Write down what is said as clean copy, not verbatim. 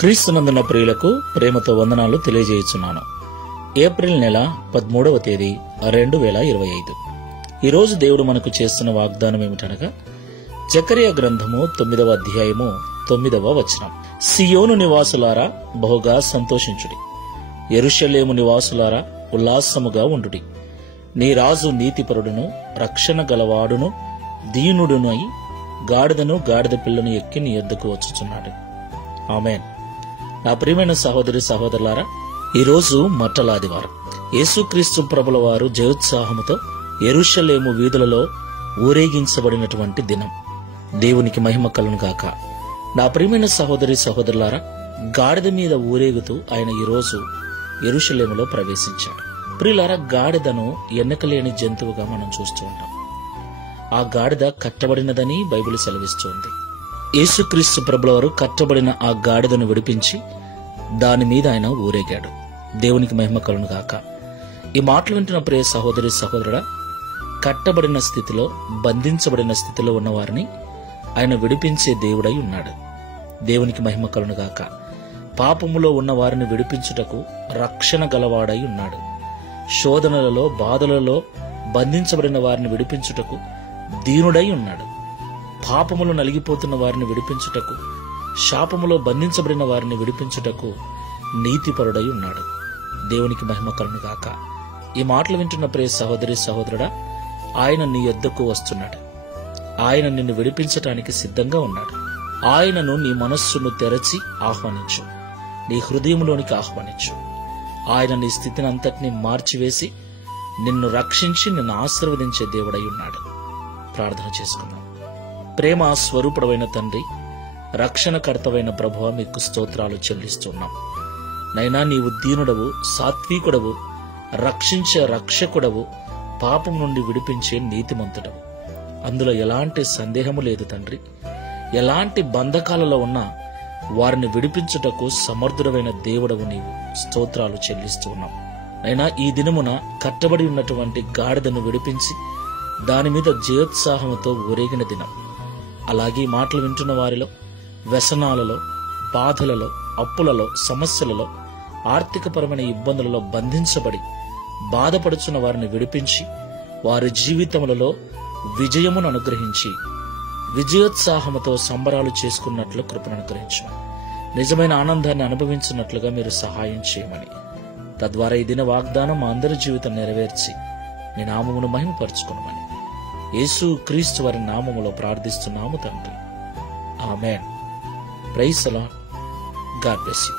క్రీస్తునందున ప్రియులకు ప్రేమతో వందనాలు తెలియజేయుచున్నాను. ఏప్రిల్ నెల 13వ తేదీ 2025. ఈరోజు దేవుడు మనకు చేస్తున్న వాగ్దానం ఏమిటనగా జకరియా గ్రంథము 9వ అధ్యాయము 9వ వచనం. సియోను నివాసులారా బహుగా సంతోషించుడి, యెరూషలేము నివాసులారా ఉల్లాసముగా ఉండుడి. నీ రాజు నీతిపరుడును రక్షణ గలవాడును దీనుడునై గాడిదను గాడిద పిల్లను ఎక్కి నీ యొద్దకు వచ్చుచున్నాడు. ఆమేన్. నా ప్రియమైన సహోదరి సహోదరులారా, ఈరోజు మట్టలాదివారం. యేసుక్రీస్తు ప్రభుల వారు జయోత్సాహముతో యెరూషలేము వీధులలో ఊరేగించబడినటువంటి దినం. దేవునికి మహిమ కలుగును గాక. నా ప్రియమైన సహోదరి సహోదరులారా, గాడిద మీద ఊరేగుతూ ఆయన ఈరోజు యెరూషలేములో ప్రవేశించాడు. ప్రియులారా, గాడిదను ఎన్నికలేని జంతువుగా మనం చూస్తూ ఉంటాం. ఆ గాడిద కట్టబడినదని బైబిల్ సెలవిస్తోంది. యేసుక్రీస్తు ప్రభుల వారు కట్టబడిన ఆ గాడిదను విడిపించి దాని మీద ఆయన ఊరేగాడు. దేవునికి మహిమ కలుగును గాక. ఈ మాటలు వింటున్న ప్రియ సహోదరి సహోదరుడా, కట్టబడిన స్థితిలో బంధించబడిన స్థితిలో ఉన్న వారిని ఆయన విడిపించే దేవుడై ఉన్నాడు. దేవునికి మహిమ కలుగును గాక. పాపములో ఉన్న వారిని విడిపించుటకు రక్షణ గలవాడై ఉన్నాడు. శోధనలలో బాధలలో బంధించబడిన వారిని విడిపించుటకు దీనుడై ఉన్నాడు. పాపములు నలిగిపోతున్న వారిని విడిపించుటకు, శాపములో బంధించబడిన వారిని విడిపించుటకు నీతిపరుడై ఉన్నాడు. దేవునికి మహిమ కలుగును గాక. ఈ మాటలు వింటున్న ప్రియ సహోదరి సహోదరుడా, ఆయన నీ యొద్దకు వస్తున్నాడు. ఆయన నిన్ను విడిపించటానికి సిద్ధంగా ఉన్నాడు. ఆయనను నీ మనస్సును తెరచి ఆహ్వానించు, నీ హృదయంలోనికి ఆహ్వానించు. ఆయన నీ స్థితిని అంతటినీ మార్చివేసి నిన్ను రక్షించి నిన్ను ఆశీర్వదించే దేవుడై ఉన్నాడు. ప్రార్థన చేసుకుందాం. ప్రేమ స్వరూపుడమైన తండ్రి, రక్షణకర్తవైన ప్రభువా, మీకు స్తోత్రాలు చెల్లిస్తున్నాం. నైనా నీవు దీనుడవు, సాత్వికుడవు, రక్షించే రక్షకుడవు, పాపం నుండి విడిపించే నీతిమంతుడవు. అందులో ఎలాంటి సందేహము లేదు తండ్రి. ఎలాంటి బంధకాలలో ఉన్నా వారిని విడిపించుటకు సమర్థుడమైన దేవుడవు నీవు. స్తోత్రాలు చెల్లిస్తున్నాం. అయినా ఈ దినమున కట్టబడి ఉన్నటువంటి గాడిదను విడిపించి దాని మీద జయోత్సాహంతో ఊరేగిన దినం. అలాగే మాటలు వింటున్న వారిలో వ్యసనాలలో, బాధలలో, అప్పులలో, సమస్యలలో, ఆర్థికపరమైన ఇబ్బందులలో బంధించబడి బాధపడుచున్న వారిని విడిపించి వారి జీవితములలో విజయమును అనుగ్రహించి విజయోత్సాహముతో సంబరాలు చేసుకున్నట్లు కృపను అనుగ్రహించు. నిజమైన ఆనందాన్ని అనుభవించినట్లుగా మీరు సహాయం చేయమని, తద్వారా ఈ దిన వాగ్దానం మా అందరి జీవితం నెరవేర్చి నీ నామమును మహిమపరచుకునమని యేసు క్రీస్తు వారి నామములో ప్రార్థిస్తున్నాము తండ్రి. ఆమేన్. Praise the Lord. God bless you.